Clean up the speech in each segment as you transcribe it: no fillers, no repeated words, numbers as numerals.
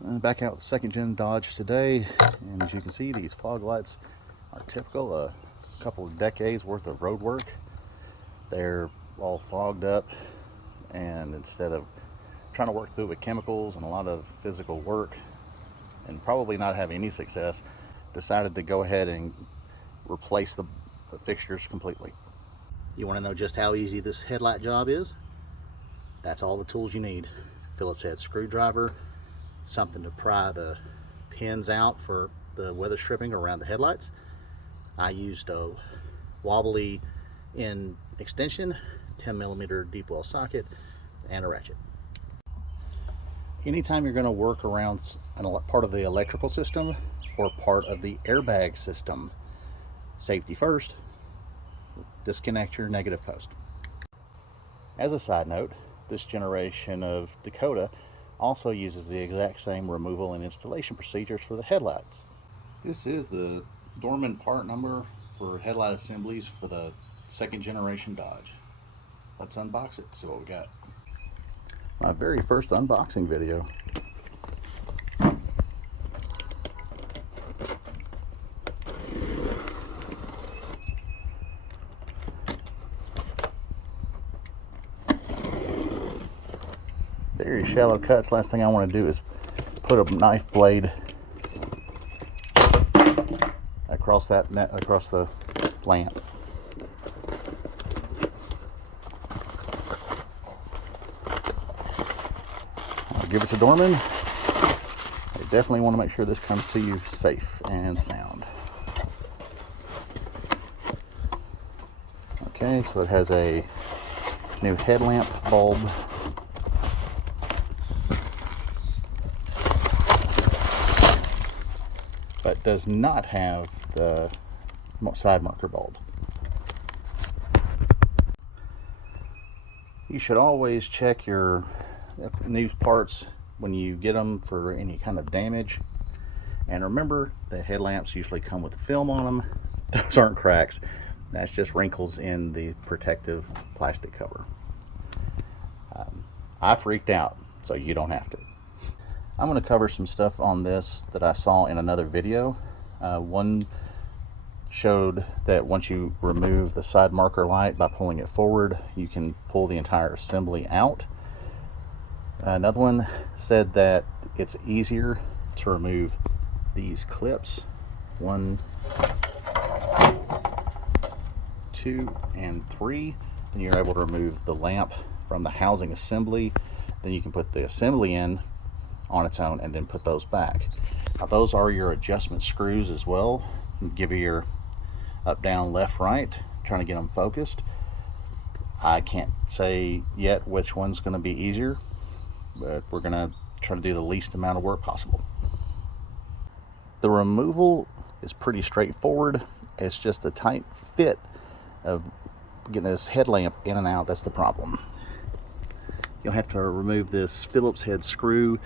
Back out with the second gen Dodge today, and as you can see, these fog lights are typical of a couple of decades worth of road work. They're all fogged up, and instead of trying to work through it with chemicals and a lot of physical work and probably not have any success, decided to go ahead and replace the fixtures completely. You want to know just how easy this headlight job is? That's all the tools you need. Phillips head screwdriver, something to pry the pins out for the weather stripping around the headlights. I used a wobbly end extension, 10mm deep well socket, and a ratchet. Anytime you're going to work around part of the electrical system or part of the airbag system, safety first, disconnect your negative post. As a side note, this generation of Dakota also uses the exact same removal and installation procedures for the headlights. This is the dormant part number for headlight assemblies for the second generation Dodge. Let's unbox it, see what we got. My very first unboxing video. Very shallow cuts. Last thing I want to do is put a knife blade across the lamp. I'll give it to Dorman. I definitely want to make sure this comes to you safe and sound. Okay, so it has a new headlamp bulb. But does not have the side marker bulb. You should always check your new parts when you get them for any kind of damage. And remember, the headlamps usually come with film on them. Those aren't cracks. That's just wrinkles in the protective plastic cover. I freaked out, so you don't have to. I'm going to cover some stuff on this that I saw in another video. One showed that once you remove the side marker light by pulling it forward, you can pull the entire assembly out. Another one said that it's easier to remove these clips, 1, 2, and 3, then you're able to remove the lamp from the housing assembly. Then you can put the assembly in on its own and then put those back. Now those are your adjustment screws as well. Give you your up, down, left, right, trying to get them focused. I can't say yet which one's going to be easier, but we're going to try to do the least amount of work possible. The removal is pretty straightforward. It's just the tight fit of getting this headlamp in and out that's the problem. You'll have to remove this Phillips head screw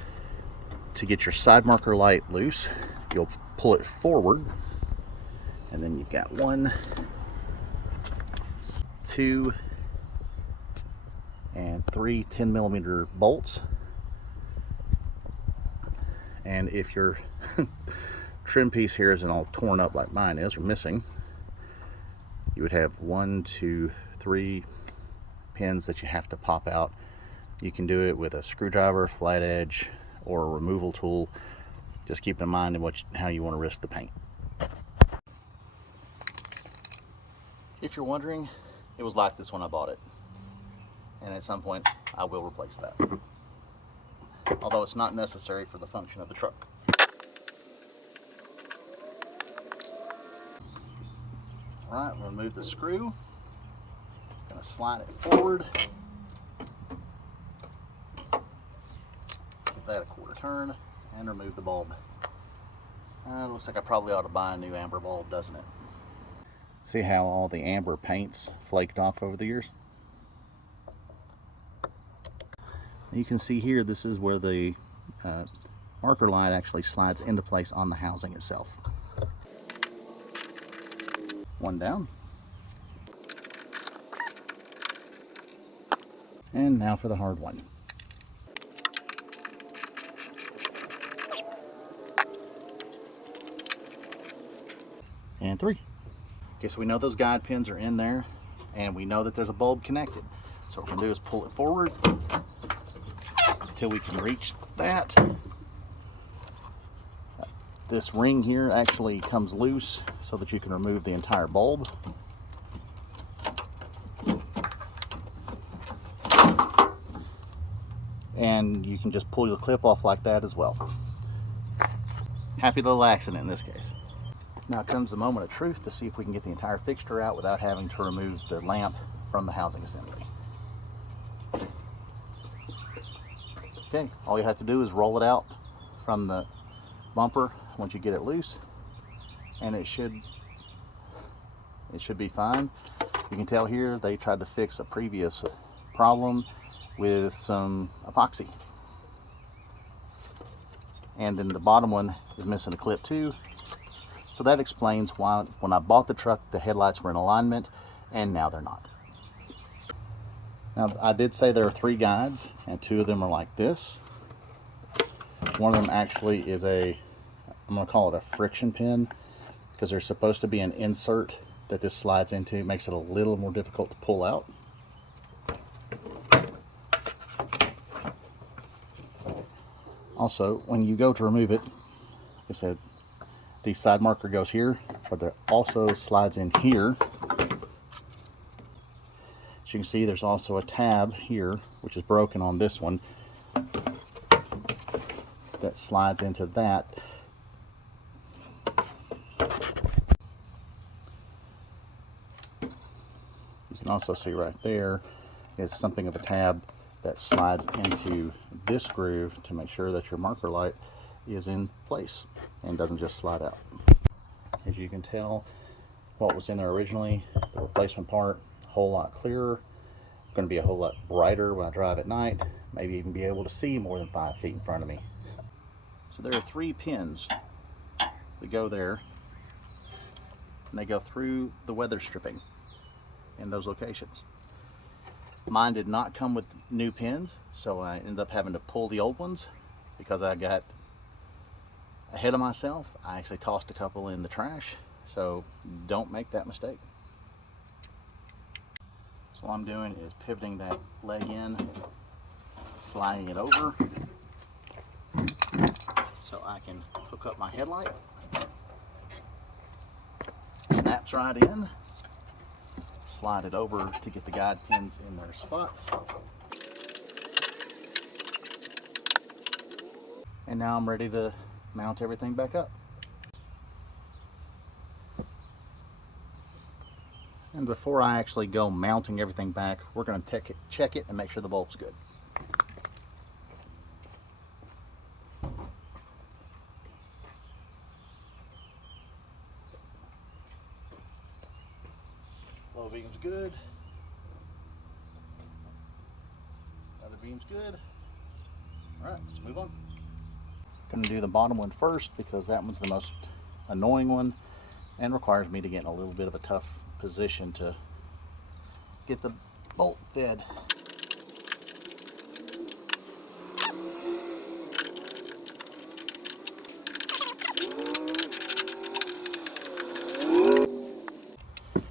to get your side marker light loose. You'll pull it forward, and then you've got 1, 2, and 3 10mm bolts. And if your trim piece here isn't all torn up like mine is, or missing, you would have 1, 2, 3 pins that you have to pop out. You can do it with a screwdriver, flat edge, or a removal tool. Just keep in mind how you want to risk the paint. If you're wondering, it was like this when I bought it, and at some point I will replace that, although it's not necessary for the function of the truck. Alright, we'll remove the screw. Gonna slide it forward. Give that a quarter turn and remove the bulb. It looks like I probably ought to buy a new amber bulb, doesn't it? See how all the amber paint's flaked off over the years? You can see here, this is where the marker light actually slides into place on the housing itself. 1 down. And now for the hard one. and 3. Okay, so we know those guide pins are in there, and we know that there's a bulb connected. So what we're gonna do is pull it forward until we can reach that. This ring here actually comes loose so that you can remove the entire bulb. And you can just pull your clip off like that as well. Happy little accident in this case. Now comes the moment of truth to see if we can get the entire fixture out without having to remove the lamp from the housing assembly. Okay, all you have to do is roll it out from the bumper once you get it loose, and it should be fine. You can tell here they tried to fix a previous problem with some epoxy. And then the bottom one is missing a clip too. So that explains why when I bought the truck the headlights were in alignment and now they're not. Now I did say there are 3 guides and 2 of them are like this. One of them actually is I'm going to call it a friction pin, because there's supposed to be an insert that this slides into. It makes it a little more difficult to pull out. Also, when you go to remove it, like I said, the side marker goes here, but there also slides in here. As you can see, there's also a tab here, which is broken on this one, that slides into that. You can also see right there is something of a tab that slides into this groove to make sure that your marker light is in place and doesn't just slide out. As you can tell, what was in there originally, the replacement part, a whole lot clearer, going to be a whole lot brighter when I drive at night, maybe even be able to see more than 5 feet in front of me. So there are 3 pins that go there, and they go through the weather stripping in those locations. Mine did not come with new pins, so I ended up having to pull the old ones because I got ahead of myself. I actually tossed a couple in the trash, so don't make that mistake. So what I'm doing is pivoting that leg in, sliding it over so I can hook up my headlight. Snaps right in. Slide it over to get the guide pins in their spots. And now I'm ready to mount everything back up. And before I actually go mounting everything back, we're going to check it and make sure the bulb's good. Low beam's good. Other beam's good. Alright, let's move on. I'm going to do the bottom one first because that one's the most annoying one and requires me to get in a little bit of a tough position to get the bolt fed.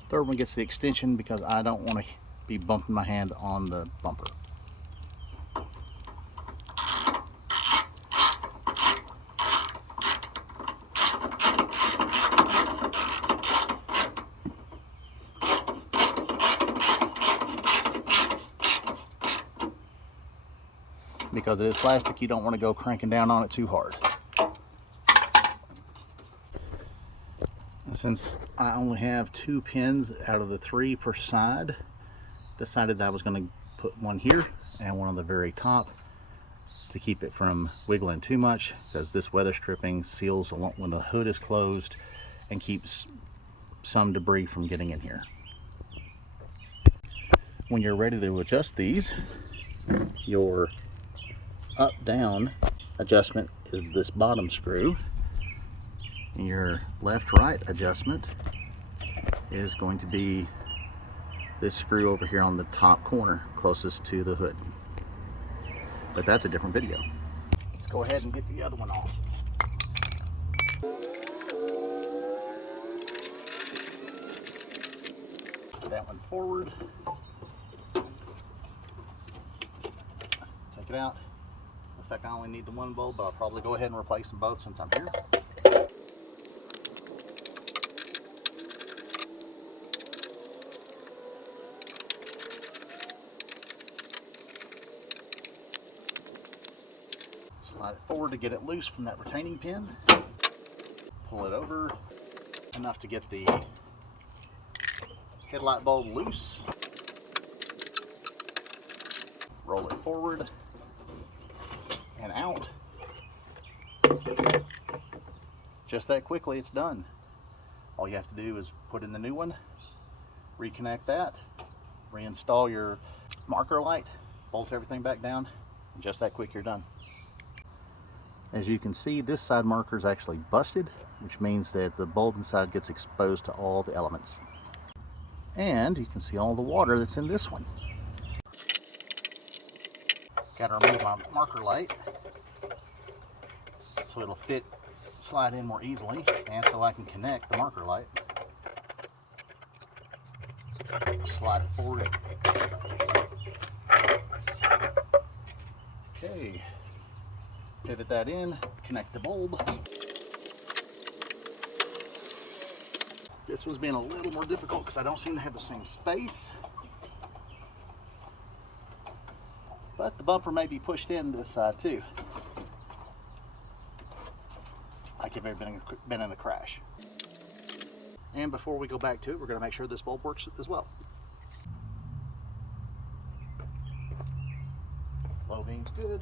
Third one gets the extension because I don't want to be bumping my hand on the bumper. Because it is plastic, you don't want to go cranking down on it too hard. And since I only have 2 pins out of the 3 per side, decided that I was going to put one here and one on the very top to keep it from wiggling too much, because this weather stripping seals when the hood is closed and keeps some debris from getting in here. When you're ready to adjust these, your up-down adjustment is this bottom screw, and your left-right adjustment is going to be this screw over here on the top corner closest to the hood. But that's a different video. Let's go ahead and get the other one off. that one forward. Take it out. Looks like I only need the one bulb, but I'll probably go ahead and replace them both since I'm here. Slide it forward to get it loose from that retaining pin. Pull it over enough to get the headlight bulb loose. Roll it forward and out. Just that quickly, it's done. All you have to do is put in the new one, reconnect that, reinstall your marker light, bolt everything back down, and just that quick you're done. As you can see, this side marker is actually busted, which means that the bulb inside gets exposed to all the elements. And you can see all the water that's in this one. Got to remove my marker light so it'll fit, slide in more easily, and so I can connect the marker light. Slide it forward. Okay. Pivot that in, connect the bulb. This one's being a little more difficult because I don't seem to have the same space. But the bumper may be pushed in this side too, like if it had been in a crash. And before we go back to it, we're going to make sure this bulb works as well. Low beam's good.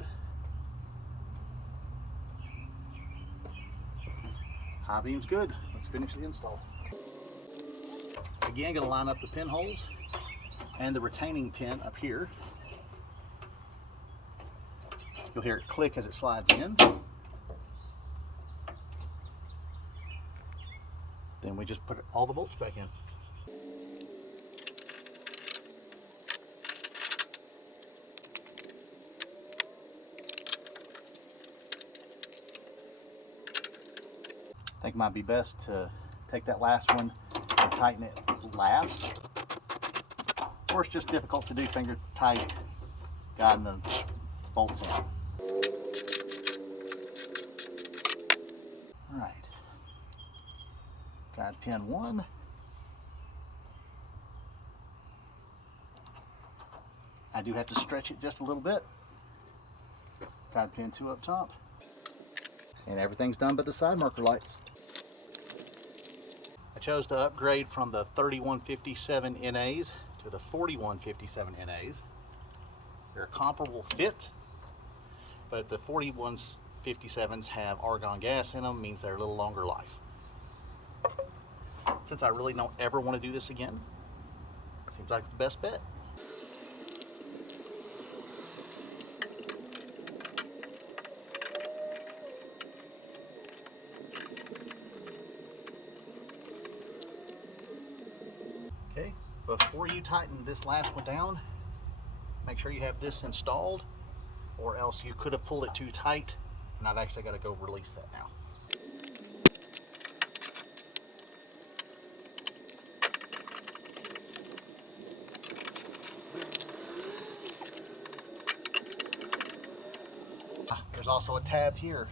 High beam's good. Let's finish the install. Again, going to line up the pinholes and the retaining pin up here. You'll hear it click as it slides in. Then we just put all the bolts back in. I think it might be best to take that last one and tighten it last. Or it's just difficult to do finger tight, guiding the bolts in. Alright. Guide pin 1. I do have to stretch it just a little bit. Guide pin 2 up top. And everything's done but the side marker lights. I chose to upgrade from the 3157 NAs to the 4157 NAs. They're a comparable fit, but the 4157s have argon gas in them, means they're a little longer life. Since I really don't ever want to do this again, seems like the best bet. Okay, before you tighten this last one down, make sure you have this installed, or else you could have pulled it too tight, and I've actually got to go release that now. There's also a tab here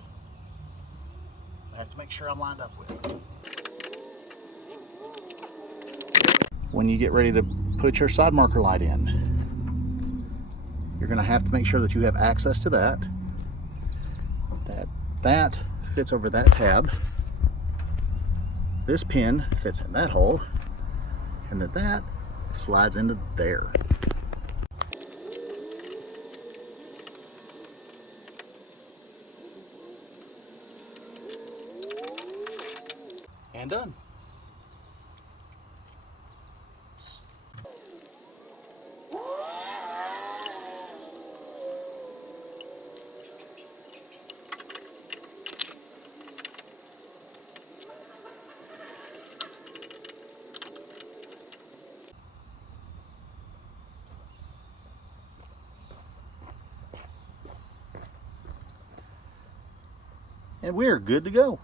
I have to make sure I'm lined up with. When you get ready to put your side marker light in, you're going to have to make sure that you have access to that. That fits over that tab. This pin fits in that hole, and that slides into there. And done. And we're good to go.